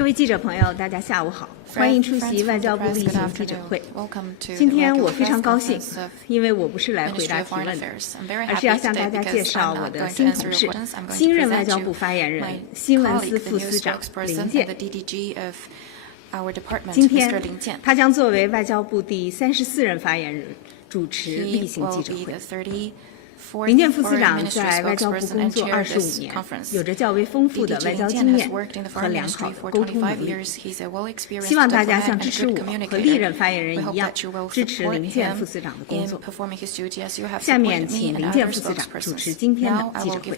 各位记者朋友，大家下午好，欢迎出席外交部例行记者会。今天我非常高兴，因为我不是来回答提问的，而是要向大家介绍我的新同事、新任外交部发言人、新闻司副司长林健。今天，他将作为外交部第34任发言人主持例行记者会。林健副司长在外交部工作25年，有着较为丰富的外交经验和良好的沟通能力。希望大家像支持我和历任发言人一样，支持林健副司长的工作。下面请林健副司长主持今天的记者会。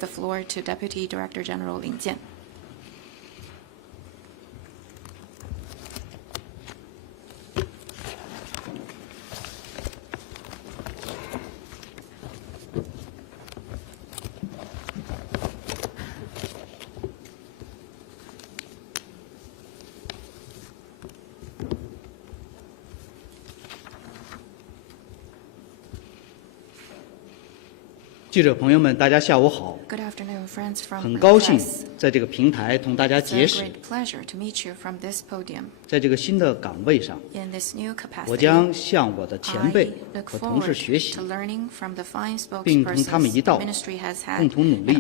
记者朋友们，大家下午好！很高兴在这个平台同大家结识。在这个新的岗位上，我将向我的前辈和同事学习，并同他们一道共同努力，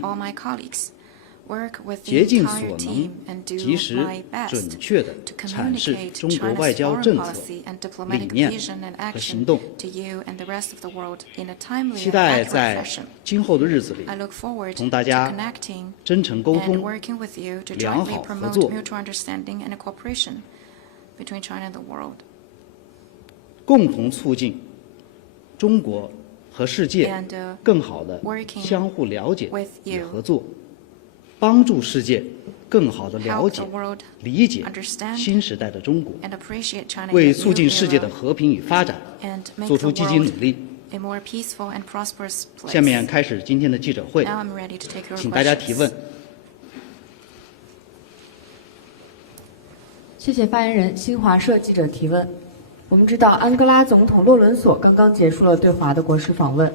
竭尽所能，及时准确地阐释中国外交政策、理念和行动。期待在今后的日子里，同大家真诚沟通、良好合作，共同促进中国和世界更好地相互了解与合作。帮助世界更好地了解、理解新时代的中国，为促进世界的和平与发展做出积极努力。下面开始今天的记者会，请大家提问。谢谢发言人。新华社记者提问：我们知道安哥拉总统洛伦索刚刚结束了对华的国事访问，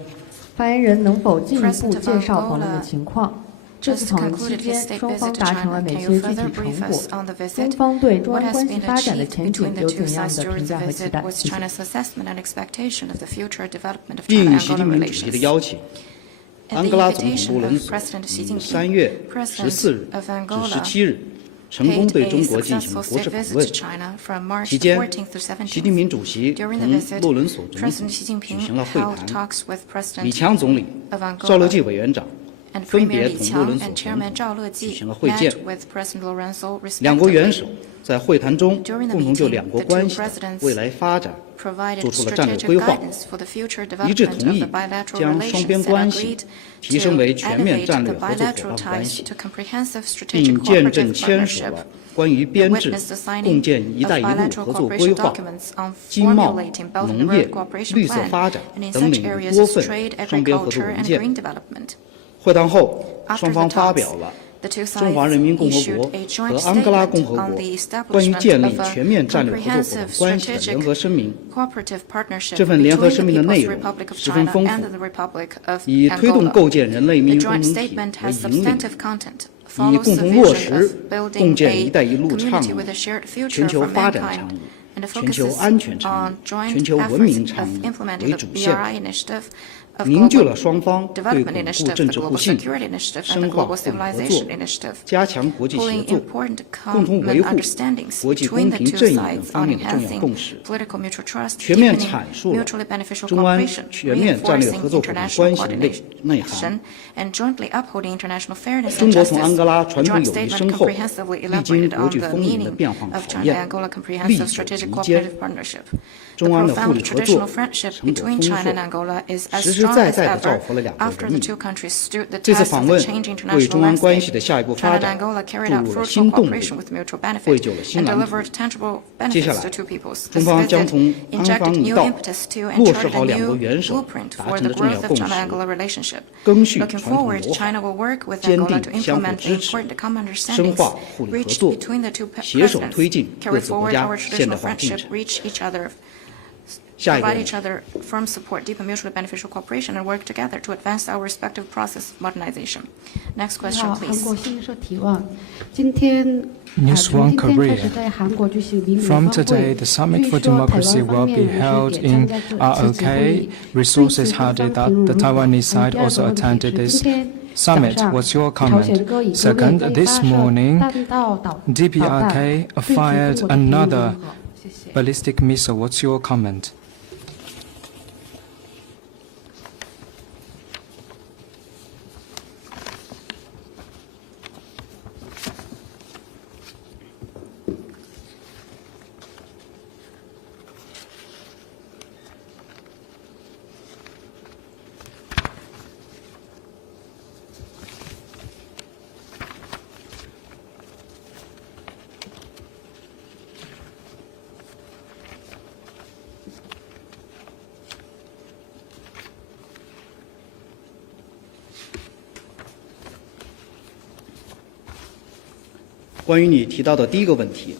发言人能否进一步介绍访问的情况？这次访问期间，双方达成了哪些具体成果？中方对中安关系发展的前景有怎样的评价和期待？应习近平主席的邀请，安哥拉总统洛伦索于3月14日至17日成功对中国进行国事访问。期间，习近平主席同洛伦索总统举行了会谈，李强总理、赵乐际委员长分别同洛伦索总统举行了会见，两国元首在会谈中共同就两国关系的未来发展做出了战略规划，一致同意将双边关系提升为全面战略合作伙伴关系，并见证签署了关于编制共建“一带一路”合作规划、经贸、农业、绿色发展等领域多份双边合作文件。会谈后，双方发表了中华人民共和国和安哥拉共和国关于建立全面战略合作伙伴关系的联合声明。这份联合声明的内容十分丰富，以推动构建人类命运共同体为引领，以共同落实共建“一带一路”倡议、全球发展倡议、全球安全倡议、全球文明倡议为主线，凝聚了双方对巩固政治互信、深化互利合作、加强国际协作、共同维护国际公平正义等方面的重要共识，全面阐述了中安全面战略合作伙伴关系的内涵。中国同安哥拉传统友谊深厚，历经国际风云的变幻考验，历守敌坚。中安的互利合作成果丰硕，实实在在地造福了两国人民。这次访问为中安关系的下一步发展注入了新动力，绘就了新蓝图。接下来，中方将同安方一道，落实好两国元首达成的重要共识，赓续传统友好，坚定相互支持，深化互利合作，携手推进各自国家现代化进程。provide each other firm support, deepen mutually beneficial cooperation, and work together to advance our respective process of modernization. Next question, please. 韩国新社提问：今天 News One Korea. From today, the Summit for Democracy will be held in ROK. Resources had it that the Taiwanese side also attended this summit. What's your comment? Second, this morning, DPRK fired another ballistic missile. What's your comment? “关于你提到的第一个问题，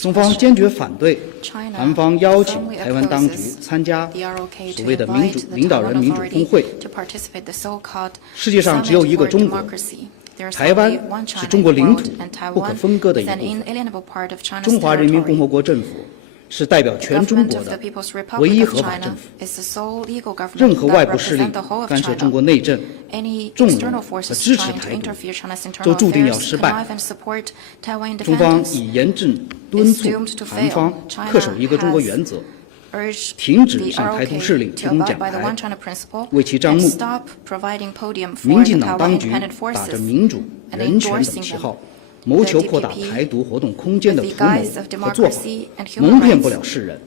中方 question, 坚决反对 China 韩方邀请 firmly 台湾当局 opposes 参加 the ROK 所谓的 to 民主 invite the 领导人 Taiwan 民主峰 authority 会。 to participate the so-called 世界上只有一个 Summit 中 for 国， Democracy. There's 台湾 only one 是 China 中国 in the 领 world, 土 and 不可 Taiwan 分割的 is 一 an 部分。 inalienable part of China's 中华人民共和 territory. 国政府是代表 The 全中 government 国 of the 的 People's 唯 Republic 一 of 合法 China 政府。 is the sole legal 任 government 何外 that 部势力 represents the whole of 干涉 China. 中国内政、 Any 纵容 external 和 forces 支持 trying 台 to 独， interfere China's internal 就注定要 affairs, 失败。 connive and support Taiwan 中方 independence, 已严正敦 is 促 doomed to 韩 fail. 方 China 恪守一个中国 has 原则， urged 停止 the 向台独 ROK 势力提 to 供 abide 讲 by the 台 One， China principle 为其张 and 目。 stop providing podium for 民 the 进党 Taiwan 当局 independent 打着 forces 民主、 and 人权等 endorsing 旗 them. 号，谋求 The 扩大 DPP 台独活动空间的 with 图 the 谋 guise of 和做法， democracy and human 蒙骗不了 rights 世人，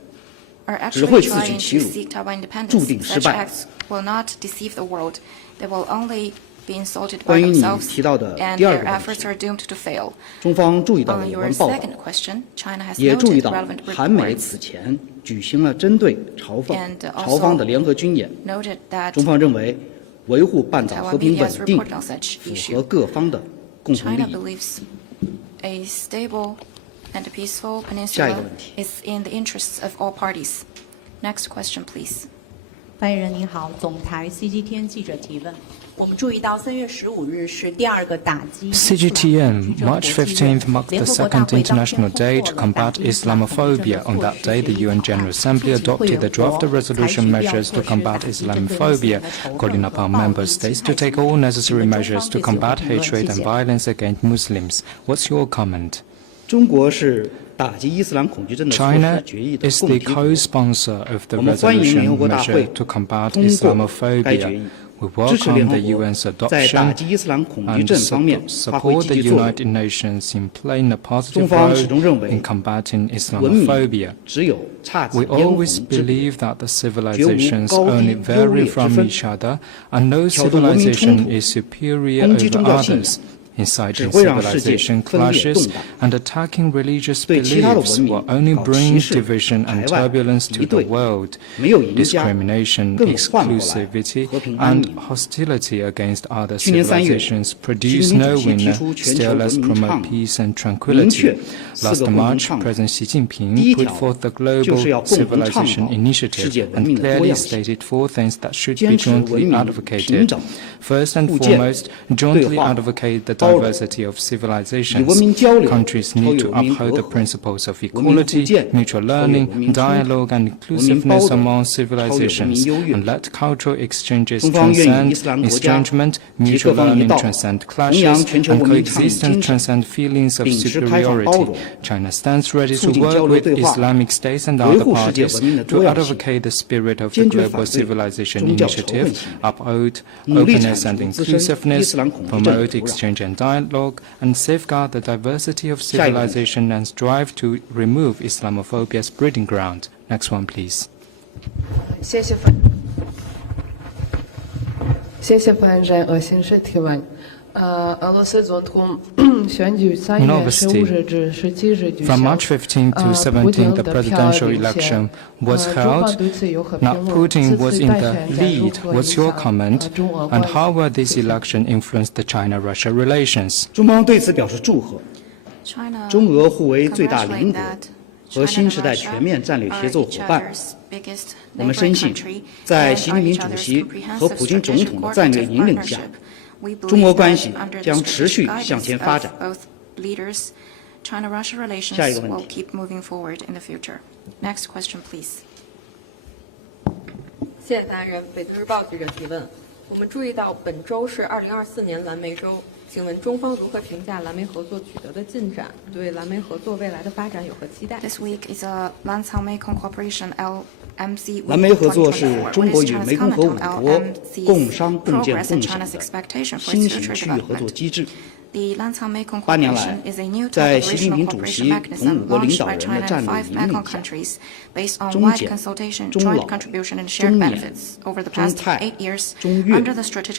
are 只会 actually 自取 trying 其 to 辱， seek Taiwan independence. 注定失 Such 败。 acts will not deceive the world. They will only be insulted by 关于你 themselves, 提到的 and 第二 their 个问 efforts 题， are doomed to fail. 中方注意到了 On 有 your 关报道， second question, China has 也注意 noted 到 relevant 韩美 reports 此前举行了针对朝 and 方的联合军演。 noted that 中方认为，维护半岛 Taiwan 和平 media 稳 has 定 reported on such 符 issue. 合各方的共同利 China 益。 believes a stable and peaceful 下一个 peninsula 问题。 is in the interests of all parties. Next question, please. 发言人您好，总台 CGTN 记者提问。我们注意到3月15日是第二个打击 CGTN, March 15th marked the second international day to combat Islamophobia. On that day, the UN General Assembly adopted the draft resolution measures to combat Islamophobia, calling upon member states to take all necessary measures to combat hatred and violence against Muslims. What's your comment? 中国是打击伊斯兰恐惧症的措 China 施决议的 is 共 the 提组。 co-sponsor of the 我们欢迎联合 resolution 国大会 measure to combat 通过该决 Islamophobia. 议， We 支持联 welcome 合 the 国 UN's 在打 adoption 击伊斯兰恐惧 and 症方面发挥 support 积 the 极作用。 United Nations in playing a 中 positive 方始终认 role 为 in combating 文明 Islamophobia. 只有姹紫 We 嫣 always 红之比， believe that the 绝无 civilizations 高 only 低优 vary 劣之 from 分。 each other, and no 挑动文明冲 civilization 突， is superior 攻击 over 宗教信仰， others. Inciting 只会让世界 civilization 分裂动 clashes 荡。 and attacking religious 对其他的 beliefs 文明 will only 搞 bring 歧视、 division 排 and 外、 turbulence to 敌 the 对， world. 没有赢家， Discrimination, 更换不来 exclusivity, 和平安 and 宁。 hostility against other 去年3月， civilizations 习 produce 近平 no 主席提 winner, 出全球 still 文 less 明倡 promote 议， peace and 明 tranquility. 确四 Last 个共同 March, 倡议。 President Xi 第 Jinping 一 put 条 forth the 就 Global 是要共同倡 Civilization 导世 Initiative 界文 and 明的多 clearly 样性， stated 4 things that should be 坚持文 jointly 明 advocated. 平等、 First and 互鉴、 foremost, jointly 对话、 advocate the 包容， diversity of 以 civilizations. 文明交流 Countries 超 need 越 to 文明 uphold 隔 the 阂， principles of 文明互 equality, 鉴 mutual 超越 learning, 文明冲突， dialogue, and 文明 inclusiveness 包容 among 超越文明 civilizations, 优越。 and let cultural exchanges 中方愿与伊 transcend 斯兰国家 estrangement, 及各 mutual 方一 learning 道， transcend 弘扬 clashes, 全球 and 文明倡议 coexistence 精神， transcend feelings of 秉持开放包 superiority. 容， China stands ready 促 to 进交 work 流 with 对话， Islamic states and 维 other 护世界 parties 文明的 to 多样性， advocate the spirit of the 坚决 global 反对 civilization 宗教仇 initiative, 恨行为， uphold 努力 openness 铲 and 除滋生伊 inclusiveness, 斯兰恐惧症的 promote 土壤。 exchange and dialogue, and safeguard the diversity of 下一个问题。 civilization and strive to remove Islamophobia's breeding ground. Next one, please. 谢谢发言人俄新社提问。俄罗斯总统选举3月15日至17日举 From 行。 March 15 to 17, the presidential election was 中方 held. 对此有何 Now, 评论？ Putin 此 was 次 in 败 the 选将如 lead. 何 What's 影 your 响 comment? 中俄 And 关系？ how will this election influence the China-Russia relations? 中方对此表示祝贺。 China 中俄互为最大邻 congratulate 国， that 和新时代全面战略协作伙伴。我们深信，在习近平主席和普京总统的战略引领下，中国关系将持续向前发展。下一个问题。Next question, please. 谢谢答人。北京日报记者提问：我们注意到本周是2024年蓝莓周，请问中方如何评价蓝莓合作取得的进展？对蓝莓合作未来的发展有何期待 ？This week is a Lan-Cao-Mekong Cooperation LMC. 蓝莓合作是中国与湄公河5国共商共建共享的新型区域合作机制。8年来，在习近平主席同5国领导人的战略引领下，中柬、中老、中缅、中泰、中越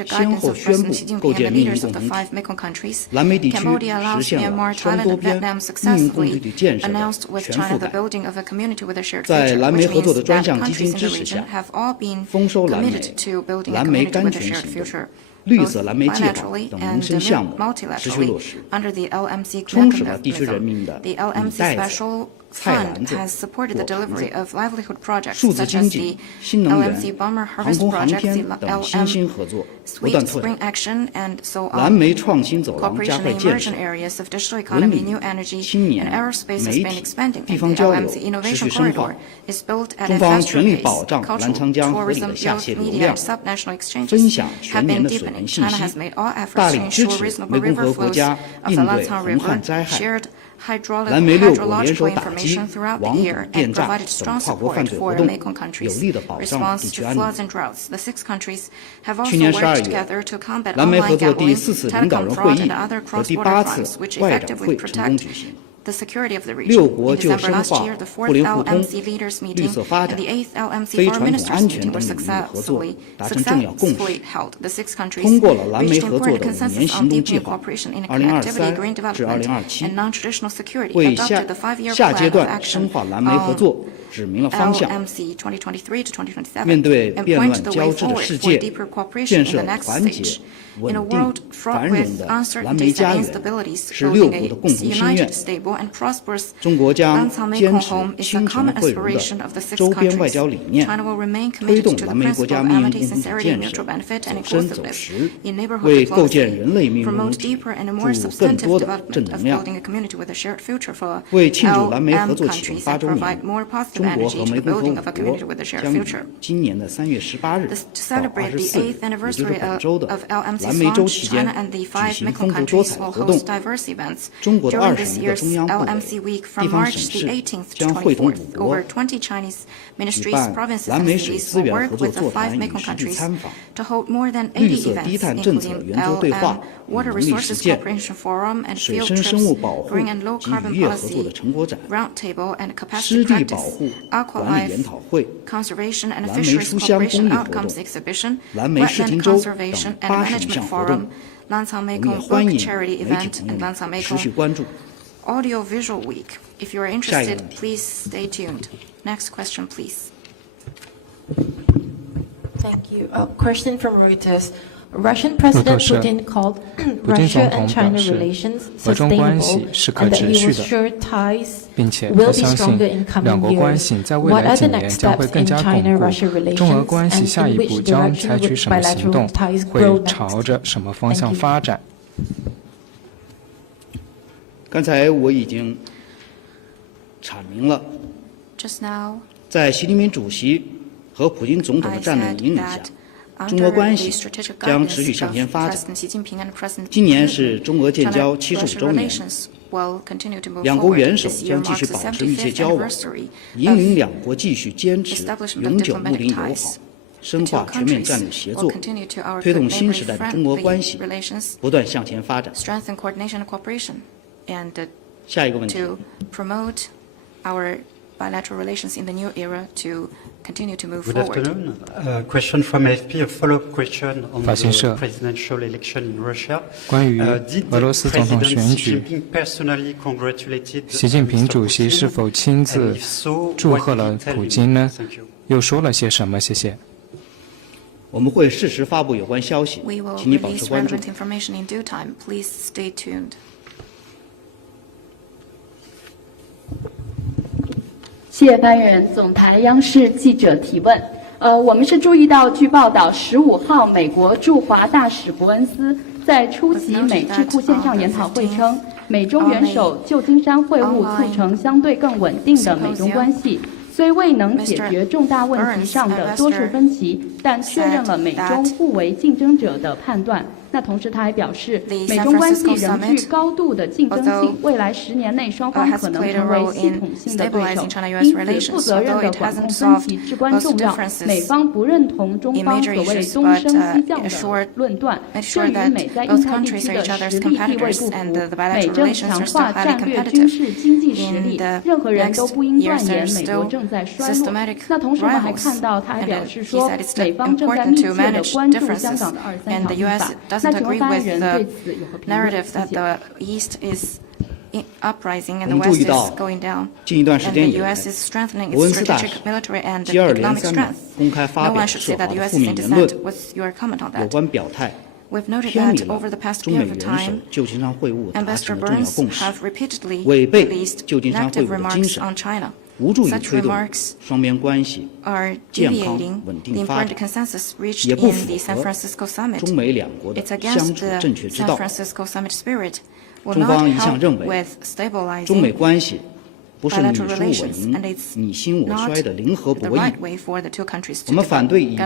先后宣布构建命运共同体，蓝莓地区实现了双多边命运共同体建设的全覆盖。在蓝莓合作的专项基金支持下，丰收蓝莓、蓝莓甘泉行动、绿色蓝莓计划等民生项目持续落实，充实了地区人民的米袋子、菜篮子、果盆子。数字经济、新能源、航空航天等新兴合作不断拓展。蓝莓创新走廊加快建设，文旅、青年、媒体、地方交流持续深化。中方全力保障澜沧江河里的下泻流量，分享全年的水文信息，大力支持湄公河国家应对洪旱灾害。蓝莓6国联手打击网赌、电诈等跨国犯罪活动，有力地保障地区安宁。去年12月，蓝莓合作第4次领导人会议和第8次外长会成功举行。6国就深化互联互通、绿色发展、非传统安全等领域合作达成重要共识，通过了蓝莓合作的5年行动计划2023至2027，为下阶段深化蓝莓合作指明了方向。面对变乱交织的世界，建设团结、稳定、繁荣的蓝莓家园是6国的共同心愿。中国将坚持亲诚惠容的周边外交理念，推动蓝莓国家命运共同体建设走深走实，为构建人类命运共同体注入更多的正能量。为庆祝蓝莓合作启动8周年，中国和湄公河5国将于今年的3月18日到24日，也就是本周的蓝莓周期间举行丰富多彩的活动。中国的21个中央部委、地方省市将会同5国举办蓝莓水资源合作座谈与实地参访、绿色低碳政策圆桌对话与能力实践、水生生物保护及渔业合作的成果展、湿地保护管理研讨会、蓝莓书香公益活动、蓝莓视听周等80项活动。我们也欢迎媒体朋友们持续关注。Audio-visual Week. If you are interested, please stay tuned. Next question, please. Thank you. Question from Reuters. Russian President Putin called Russia and China relations sustainable and that he was sure ties will be stronger in coming years. What are the next steps in China-Russia relations and in which direction would bilateral ties grow next? 刚才我已经阐明了，在习近平主席和普京总统的战略引领下，中俄关系将持续向前发展。今年是中俄建交75周年，两国元首将继续保持密切交往，引领两国继续坚持永久睦邻友好，深化全面战略协作，推动新时代的中俄关系不断向前发展。下一个问题。To promote our bilateral relations in the new era to continue to move forward. Good afternoon. Question from AFP, a follow-up question on the presidential election in Russia. 关于俄罗斯总统选举，习近平主席是否亲自祝贺了普京呢？又说了些什么？谢谢。我们会适时发布有关消息，请你保持关注。谢谢发言人。总台央视记者提问。我们是注意到，据报道，15号美国驻华大使伯恩斯在出席美智库线上研讨会称，美中元首旧金山会晤促成相对更稳定的美中关系。虽未能解决重大问题上的多数分歧，但确认了美中互为竞争者的判断。那同时，他还表示，美中关系仍具高度的竞争性，未来10年内双方可能成为系统性的对手。因此，负责任的管控分歧至关重要。美方不认同中方所谓东升西降的论断，对于美在印太地区的实力地位不符，美正强化战略、军事、经济实力，任何人都不应断言美国正在衰落。那同时，我们还看到，他还表示说，美方正在密切的关注香港的23条立法。doesn't agree with the narrative that the East is uprising and the West is going down, and the U.S. is strengthening its strategic military and economic strength. No one should say that the U.S. is in dissent. What's your comment on that? We've noted that over the past period of time, Ambassador Burns have repeatedly released negative remarks on China. Such remarks are deviating the important consensus reached in the San Francisco summit. It's against the San Francisco summit spirit. Will not help with stabilizing bilateral relations, and it's not the right way for the two countries to get along with each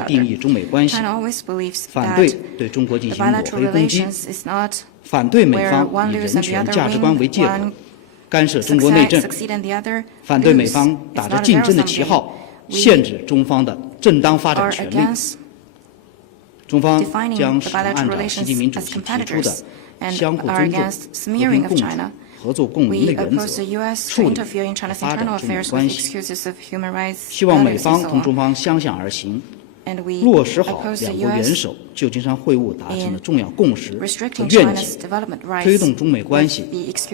other. China always believes that the bilateral relations is not where one loses and the other wins, one succeed and the other 反对美方打着竞争的旗号限制中方的正当发展权利。中方将始终按照习近平主席提出的相互尊重、和平共处、合作共赢的原则处理和发展中美关系。希望美方同中方相向而行，落实好两国元首旧金山会晤达成的重要共识和愿景，推动中美关系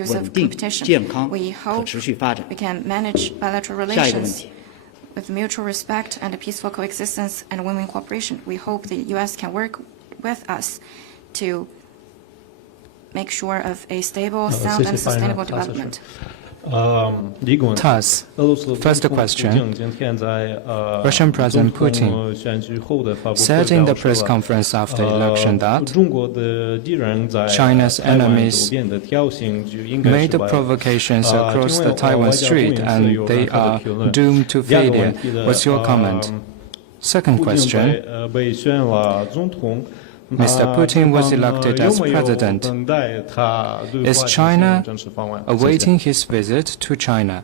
稳定、健康、可持续发展。下一个问题。With mutual respect and peaceful coexistence and win-win cooperation, we hope the U.S. can work with us to make sure of a stable, sound, and sustainable development. Thus, first question, Russian President Putin said in the press conference after the election that China's enemies made provocations across the Taiwan Strait and they are doomed to failure. What's your comment? Second question, Mr. Putin was elected as president. Is China awaiting his visit to China?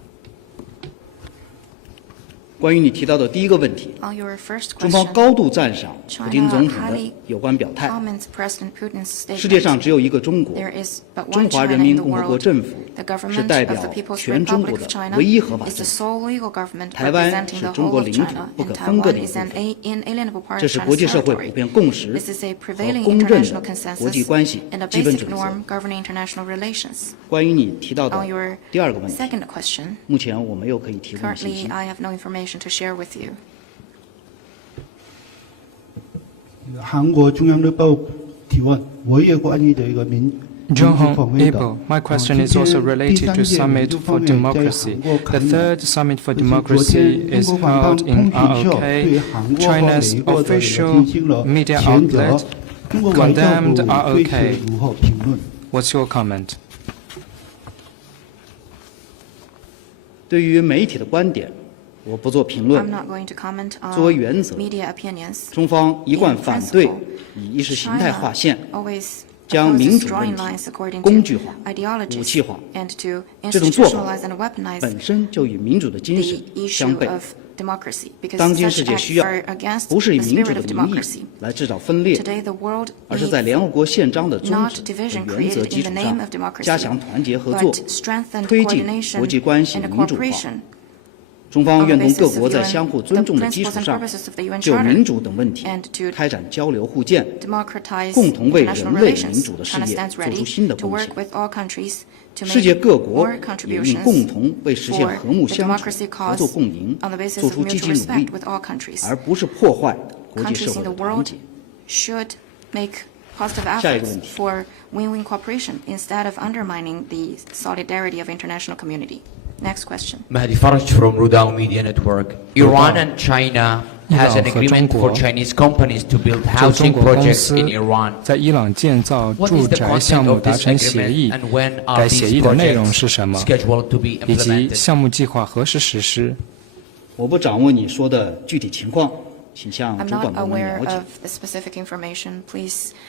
关于你提到的第一个问题，中方高度赞赏普京总统的有关表态。世界上只有一个中国，中华人民共和国政府是代表全中国的唯一合法政府。台湾是中国领土不可分割的一部分，这是国际社会普遍共识和公认的国际关系基本准则。关于你提到的第二个问题，目前我没有可以提供的信息。to share with you. 韩国中央日报提问，我也关于这个民。John Abel, my question is also related to Summit for Democracy. The third Summit for Democracy is held in ROK. China's official media outlet condemned ROK. What's your comment? 对于媒体的观点，我不做评论。作为原则，中方一贯反对以意识形态划线，将民主问题工具化、武器化。这种做法本身就与民主的精神相悖。当今世界需要，不是以民主的名义来制造分裂，而是在联合国宪章的宗旨和原则基础上，加强团结合作，推进国际关系民主化。中方愿同各国在相互尊重的基础上，就民主等问题开展交流互鉴，共同为人类民主的事业做出新的贡献。世界各国也应共同为实现和睦相处、合作共赢做出积极努力，而不是破坏国际社会的团结。Positive efforts for win-win cooperation instead of undermining the solidarity of international community. Next question. Mahdi Faraj from Rudao Media Network. Iran and China has an agreement for Chinese companies to build housing projects in Iran. 在伊朗建造住宅项目达成协议，该协议的内容是什么？以及项目计划何时实施？我不掌握你说的具体情况，请向主管部门了解。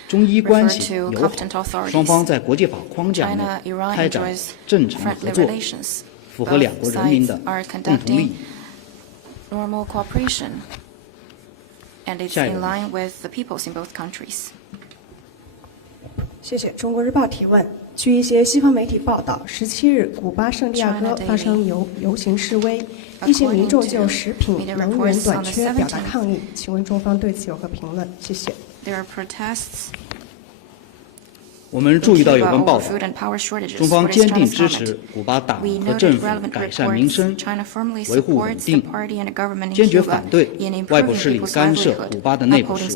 中伊关系友好，双方在国际法框架内开展正常合作，符合两国人民的共同利益。Normal cooperation, and it's in line with the peoples in both countries. 谢谢。中国日报提问：据一些西方媒体报道，17日古巴圣地亚哥发生游行示威，一些民众就食品、能源短缺表达抗议，请问中方对此有何评论？谢谢。There are protests. 我们注意到有关报道，中方坚定支持古巴党和政府改善民生、维护稳定，坚决反对外部势力干涉古巴的内部事务。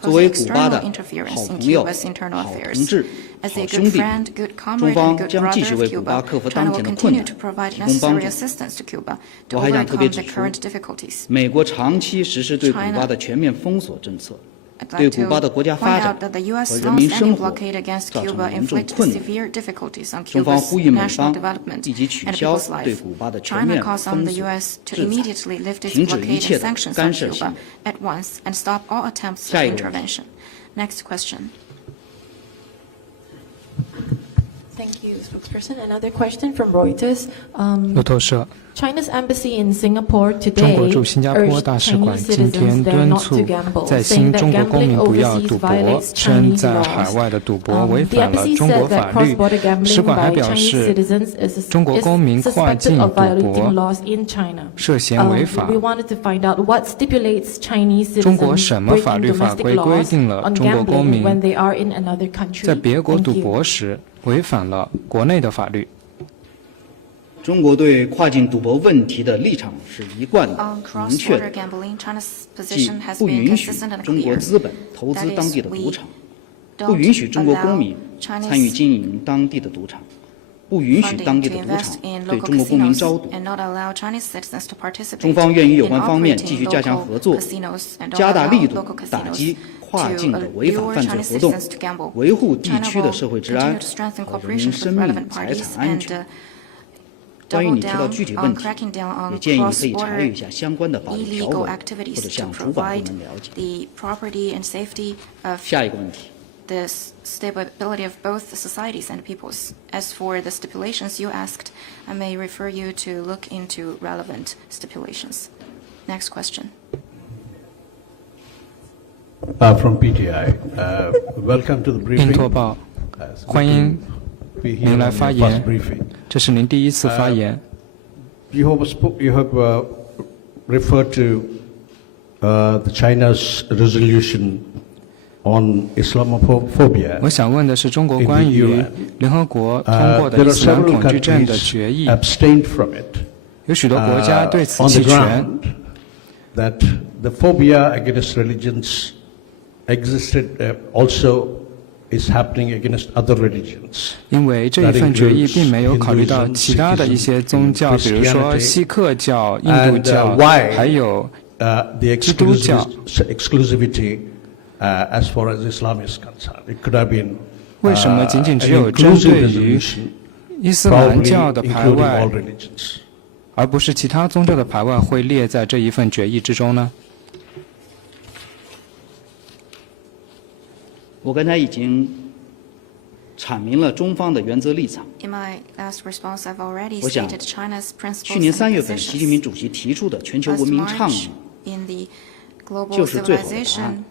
作为古巴的好朋友、好同志、好兄弟，中方将继续为古巴克服当前的困难提供帮助。我还想特别指出，美国长期实施对古巴的全面封锁政策，对古巴的国家发展和人民生活造成了严重困难。中方呼吁美方立即取消对古巴的全面封锁制裁，停止一切的干涉行为。下一个问题。Next question. Thank you, spokesperson. Another question from Reuters. 路透社。China's embassy in Singapore 中国 today 驻新加坡大使馆今天敦促在新中国公民不要赌博，称在海外的赌博违反了中国法律。使馆还表示，中国公民跨境赌博涉嫌违法。中国什么法律法规规定了中国公民在别国赌博时违反了国内的法律？中国对跨境赌博问题的立场是一贯的、明确的，即不允许中国资本投资当地的赌场，不允许中国公民参与经营当地的赌场，不允许当地的赌场对中国公民招赌。中方愿与有关方面继续加强合作，加大力度打击跨境的违法犯罪活动，维护地区的社会治安和人民生命财产安全。关于你提到具体问题，也建议你可以查阅一下相关的法律条文，或者向主管部门了解。下一个问题。The stability of both societies and peoples. As for the stipulations you asked, I may refer you to look into relevant stipulations. Next question. From PTI, welcome to the briefing. 印拓报，欢迎您来发言。这是您第一次发言。You have referred to the China's resolution on Islamophobia. 我想问的是，中国关于联合国通过的伊斯兰恐惧症的决议，有许多国家对此弃权。That the phobia against religions existed also is happening against other religions. 因为这一份决议并没有考虑到其他的一些宗教，比如说锡克教、印度教，还有基督教。As far as Islam is concerned, it could have been 为什么仅仅只有针对于伊斯兰教的排外，而不是其他宗教的排外会列在这一份决议之中呢？我刚才已经阐明了中方的原则立场。我想，去年3月份习近平主席提出的全球文明倡议，就是最好的答案。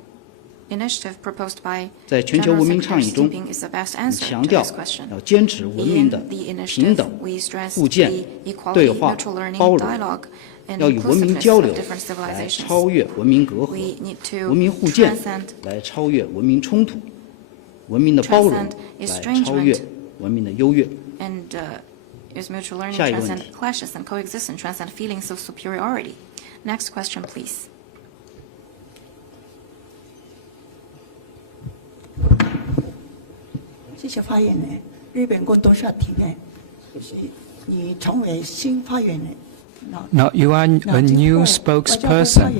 在全球文明倡议中，强调要坚持文明的平等、互鉴、对话、包容，要以文明交流来超越文明隔阂，文明互鉴来超越文明冲突，文明的包容来超越文明的优越。下一个问题。Next question, please. 谢谢发言人。日本共同社提问，就是你成为新发言人。Now you are a new spokesperson.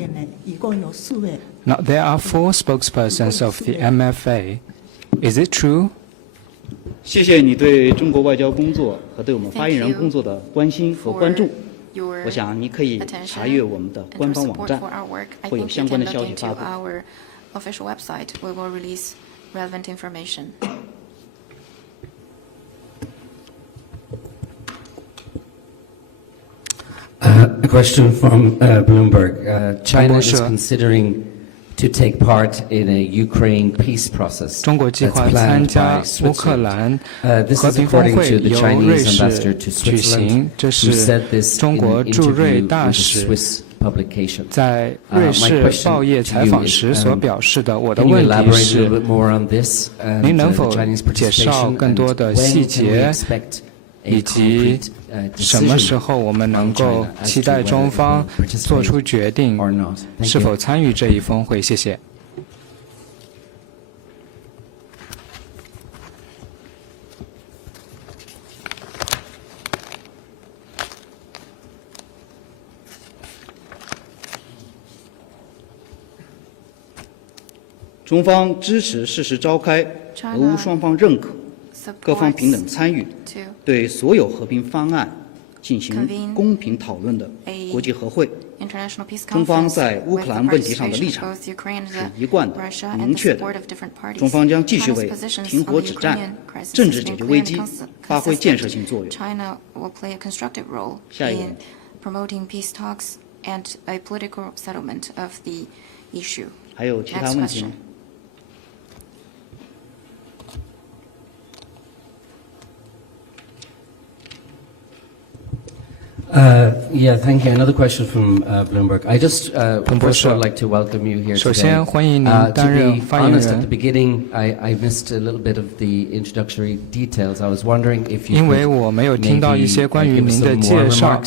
一共有4位。Now there are 4 spokespersons of the MFA. Is it true? 谢谢你对中国外交工作和对我们发言人工作的关心和关注。我想你可以查阅我们的官方网站，会有相关的消息发布。Official website, we will release relevant information. A question from Bloomberg. China is considering to take part in a Ukraine peace process 中国计划参加乌克兰和平峰会，由瑞士举行。这是中国驻瑞大使在瑞士报业采访时所表示的。我的问题是，您能否介绍更多的细节，以及什么时候我们能够期待中方做出决定，是否参与这一峰会？谢谢。中方支持适时召开俄乌双方认可、各方平等参与、对所有和平方案进行公平讨论的国际和会。中方在乌克兰问题上的立场是一贯的、明确的。中方将继续为停火止战、政治解决危机发挥建设性作用。下一个问题。还有其他问题吗？Yeah, thank you. Another question from Bloomberg. I just first would like to welcome you here today. 首先欢迎您担任发言人。 To be honest, at the beginning, I missed a little bit of the introductory details. I was wondering if you 因为我没有听到一些关于您的介绍，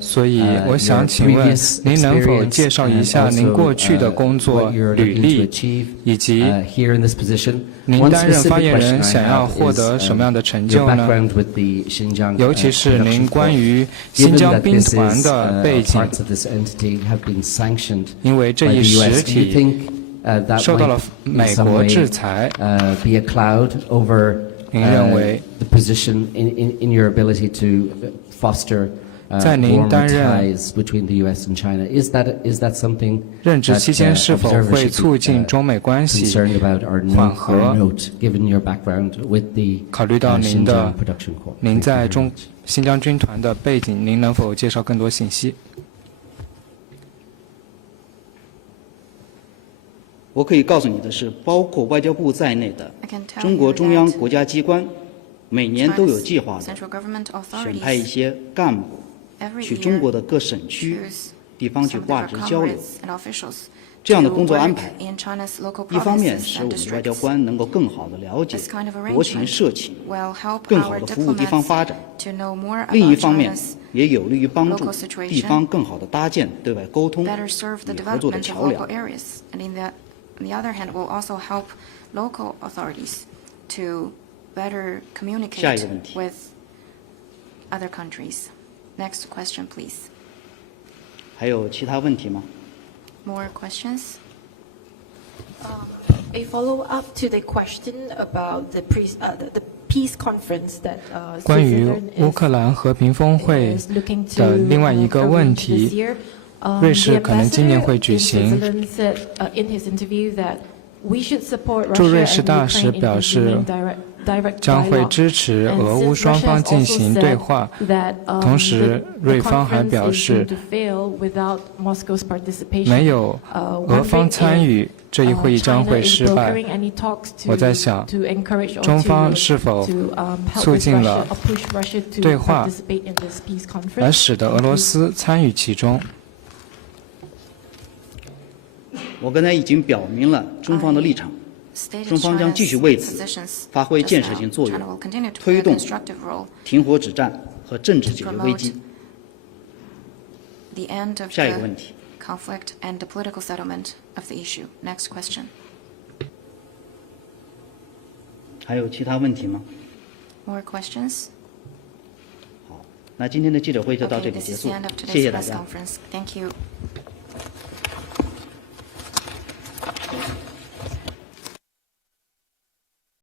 所以我想请问您能否介绍一下您过去的工作履历，以及您担任发言人想要获得什么样的成就呢？尤其是您关于新疆兵团的背景，因为这一实体受到了美国制裁。您认为在您担任任职期间，是否会促进中美关系缓和？考虑到您在新疆军团的背景，您能否介绍更多信息？我可以告诉你的是，包括外交部在内的中国中央国家机关，每年都有计划的选派一些干部去中国的各省区、地方去挂职交流。这样的工作安排，一方面使我们外交官能够更好地了解国情社情，更好地服务地方发展；另一方面，也有利于帮助地方更好地搭建对外沟通与合作的桥梁。On the other hand, will also help local authorities to better communicate with other countries. Next question, please. 还有其他问题吗？ More questions? A follow-up to the question about the peace conference that 关于乌克兰和平峰会的另外一个问题。瑞士可能今年会举行。驻瑞士大使表示，将会支持俄乌双方进行对话。同时，瑞方还表示，没有俄方参与，这一会议将会失败。我在想，中方是否促进了对话，而使得俄罗斯参与其中？我刚才已经表明了中方的立场，中方将继续为此发挥建设性作用，推动停火止战和政治解决危机。下一个问题。Conflict and the political settlement of the issue. Next question. 还有其他问题吗？ More questions? 好，那今天的记者会就到这里结束，谢谢大家。Thank you.